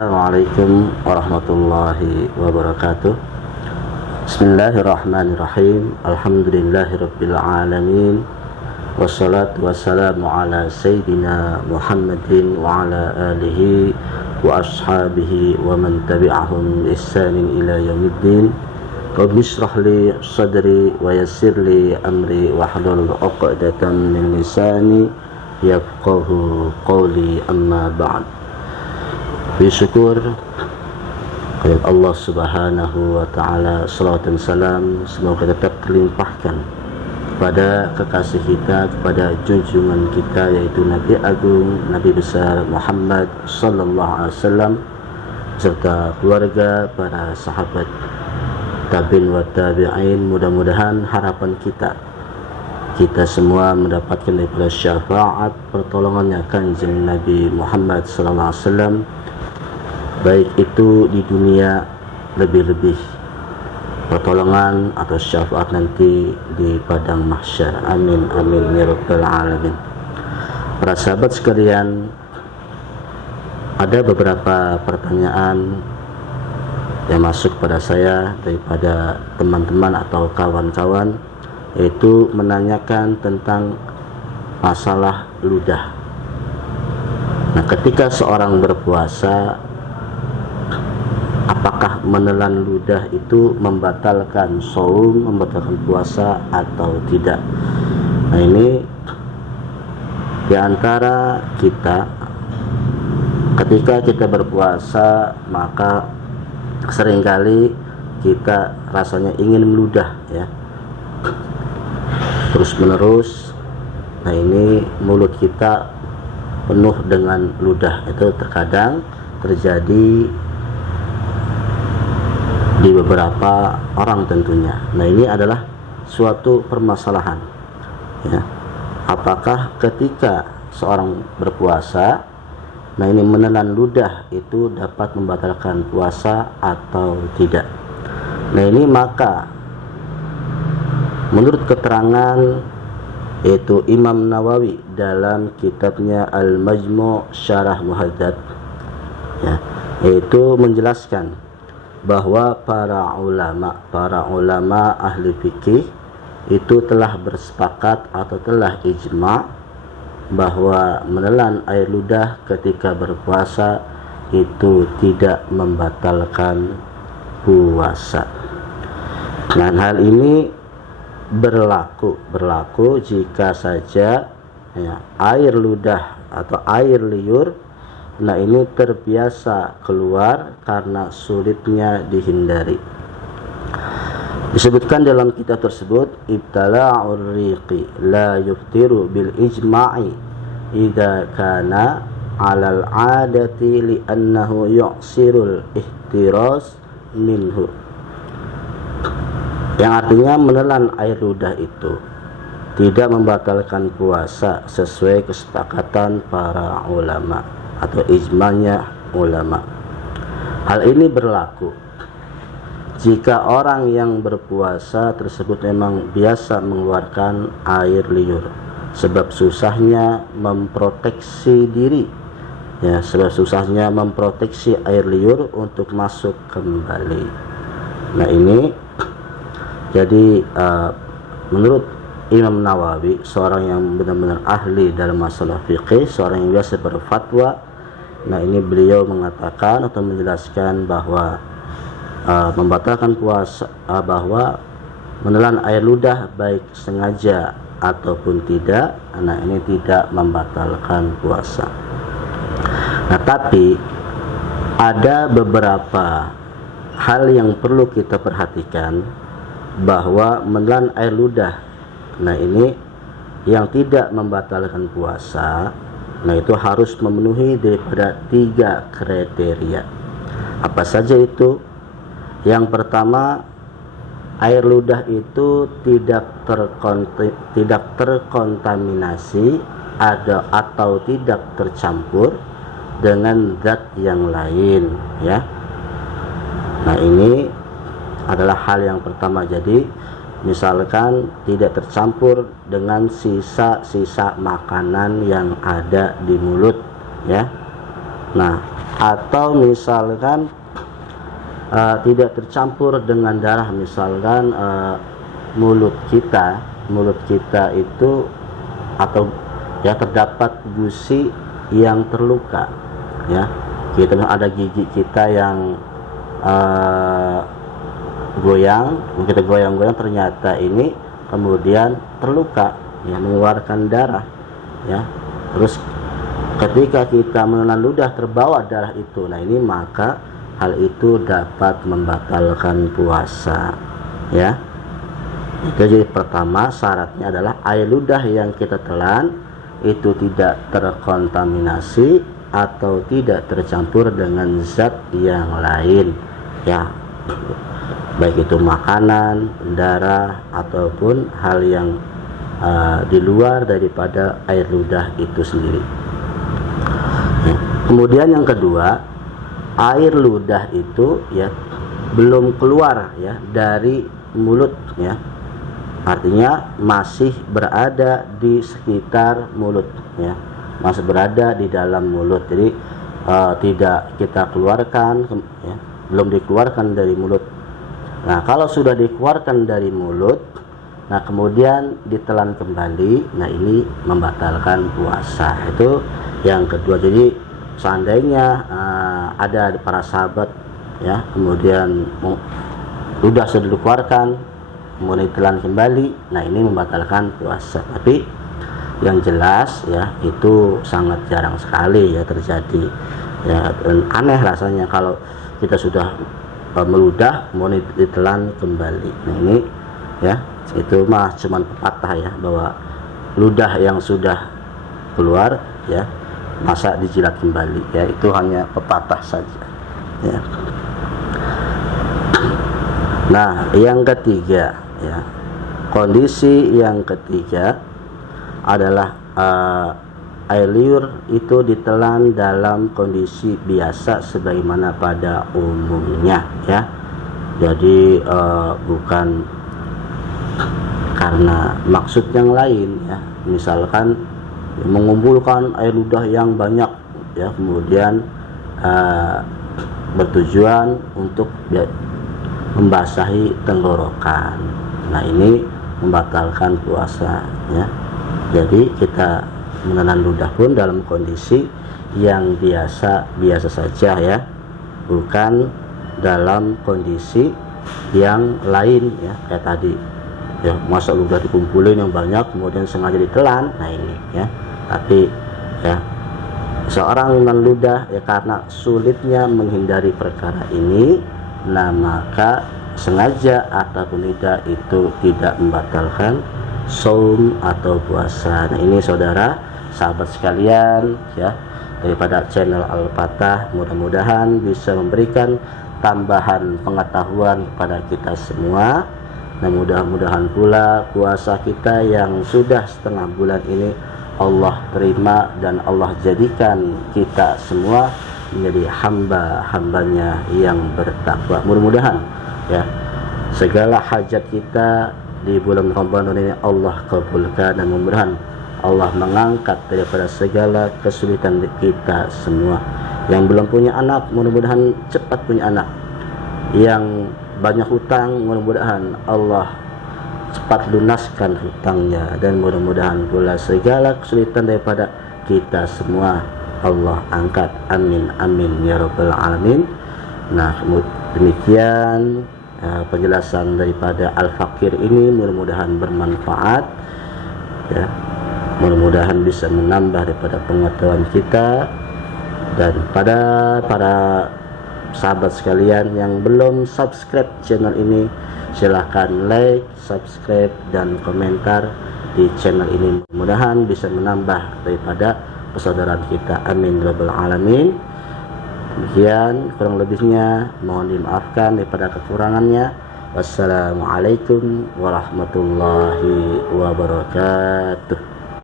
Assalamualaikum warahmatullahi wabarakatuh. Bismillahirrahmanirrahim. Alhamdulillahirabbil alamin. Wassalatu wassalamu ala sayyidina Muhammadin wa ala alihi wa ashabihi wa man tabi'ahum bi ihsanin ila yaumiddin. Rabbi shrah li sadri wa yassir li amri wahlul 'uqdatam min lisani yafqahu qawli, amma ba'd. Bersyukur kepada Allah Subhanahu wa taala, salawat dan salam semoga tetap terlimpahkan kepada kekasih kita, kepada junjungan kita, yaitu Nabi Agung, Nabi besar Muhammad sallallahu alaihi wasallam, serta keluarga, para sahabat, tabi'in wa tabi'in. Mudah-mudahan harapan kita semua mendapatkan daripada syafaat pertolongannya Kanjeng Nabi Muhammad sallallahu alaihi wasallam, baik itu di dunia, lebih-lebih pertolongan atau syafaat nanti di padang mahsyar. Amin amin ya rabbal alamin. Para sahabat sekalian, ada beberapa pertanyaan yang masuk pada saya daripada teman-teman atau kawan-kawan, yaitu menanyakan tentang masalah ludah. Nah, ketika seorang berpuasa, apakah menelan ludah itu membatalkan shaum, membatalkan puasa atau tidak? Nah, ini diantara kita, ketika kita berpuasa, maka seringkali kita rasanya ingin meludah, ya, terus menerus. Nah, ini mulut kita penuh dengan ludah. Itu terkadang terjadi di beberapa orang tentunya. Nah, ini adalah suatu permasalahan, ya. Apakah ketika seorang berpuasa, nah ini menelan ludah itu dapat membatalkan puasa atau tidak? Nah, ini maka menurut keterangan yaitu Imam Nawawi dalam kitabnya Al-Majmu' Syarah Muhadzab, ya, yaitu menjelaskan bahwa para ulama ahli fikih itu telah bersepakat atau telah ijma' bahwa menelan air ludah ketika berpuasa itu tidak membatalkan puasa. Nah, hal ini berlaku jika saja, ya, air ludah atau air liur, nah ini terbiasa keluar karena sulitnya dihindari. Disebutkan dalam kitab tersebut, ibtala'ur riqi la yuftiru bil ijma'i idza kana 'alal 'adati li'annahu yu'sirul ihtiraz minhu. Yang artinya menelan air ludah itu tidak membatalkan puasa sesuai kesepakatan para ulama atau ijma'nya ulama. Hal ini berlaku jika orang yang berpuasa tersebut memang biasa mengeluarkan air liur, sebab susahnya memproteksi diri, ya, sebab susahnya memproteksi air liur untuk masuk kembali. Nah, ini jadi menurut Imam Nawawi, seorang yang benar-benar ahli dalam masalah fikih, seorang yang biasa berfatwa, nah ini beliau mengatakan atau menjelaskan bahwa membatalkan puasa, bahwa menelan air ludah baik sengaja ataupun tidak, nah ini tidak membatalkan puasa. Nah, tapi ada beberapa hal yang perlu kita perhatikan, bahwa menelan air ludah, nah ini yang tidak membatalkan puasa, nah itu harus memenuhi daripada 3 kriteria. Apa saja itu? Yang pertama, air ludah itu tidak terkontaminasi atau tidak tercampur dengan zat yang lain, ya. Nah, ini adalah hal yang pertama. Jadi misalkan tidak tercampur dengan sisa-sisa makanan yang ada di mulut, ya. Nah, atau misalkan tidak tercampur dengan darah, misalkan mulut kita itu atau ya terdapat gusi yang terluka, ya kita ada gigi kita yang goyang, kita goyang-goyang ternyata ini kemudian terluka, ya mengeluarkan darah, ya. Terus ketika kita menelan ludah terbawa darah itu, nah ini maka hal itu dapat membatalkan puasa, ya. Itu jadi pertama syaratnya adalah air ludah yang kita telan itu tidak terkontaminasi atau tidak tercampur dengan zat yang lain, ya, baik itu makanan, darah ataupun hal yang di luar daripada air ludah itu sendiri. Ya. Kemudian yang kedua, air ludah itu ya belum keluar ya dari mulut, ya, artinya masih berada di sekitar mulut, ya, masih berada di dalam mulut. Jadi tidak kita keluarkan, ya, belum dikeluarkan dari mulut. Nah, kalau sudah dikeluarkan dari mulut, nah kemudian ditelan kembali, nah ini membatalkan puasa. Itu yang kedua. Jadi seandainya ada para sahabat, ya, kemudian ludah sudah dikeluarkan, kemudian ditelan kembali, nah ini membatalkan puasa. Tapi yang jelas ya itu sangat jarang sekali ya terjadi, ya, dan aneh rasanya kalau kita sudah meludah kemudian ditelan kembali. Nah ini ya itu mah cuman pepatah ya, bahwa ludah yang sudah keluar ya masa dijilat kembali, ya itu hanya pepatah saja, ya. Nah yang ketiga, ya, kondisi yang ketiga adalah air liur itu ditelan dalam kondisi biasa sebagaimana pada umumnya, ya. Jadi bukan karena maksud yang lain, ya, misalkan mengumpulkan air ludah yang banyak, ya, kemudian bertujuan untuk membasahi tenggorokan. Nah ini membatalkan puasa, ya. Jadi kita menelan ludah pun dalam kondisi yang biasa saja, ya, bukan dalam kondisi yang lain, ya, kayak tadi, ya, masa ludah dikumpulin yang banyak kemudian sengaja ditelan. Nah ini, ya, tapi ya seorang menelan ludah ya karena sulitnya menghindari perkara ini, nah maka sengaja ataupun tidak itu tidak membatalkan saum atau puasa. Nah ini saudara sahabat sekalian, ya, daripada channel Al-Fatah, mudah-mudahan bisa memberikan tambahan pengetahuan kepada kita semua. Nah mudah-mudahan pula puasa kita yang sudah setengah bulan ini Allah terima dan Allah jadikan kita semua menjadi hamba-hambanya yang bertakwa. Mudah-mudahan, ya, segala hajat kita di bulan Ramadan ini Allah kabulkan, dan mudah-mudahan Allah mengangkat daripada segala kesulitan kita semua. Yang belum punya anak, mudah-mudahan cepat punya anak. Yang banyak hutang, mudah-mudahan Allah cepat lunaskan hutangnya, dan mudah-mudahan pula segala kesulitan daripada kita semua Allah angkat. Amin amin ya rabbal alamin. Nah demikian penjelasan daripada Al-Fakir ini, mudah-mudahan bermanfaat, ya, mudah-mudahan bisa menambah daripada pengetahuan kita. Dan pada para sahabat sekalian yang belum subscribe channel ini, silahkan like, subscribe, dan komentar di channel ini. Mudah-mudahan bisa menambah daripada persaudaraan kita. Amin rabbal alamin. Demikian kurang lebihnya mohon dimaafkan daripada kekurangannya. Wassalamualaikum warahmatullahi wabarakatuh.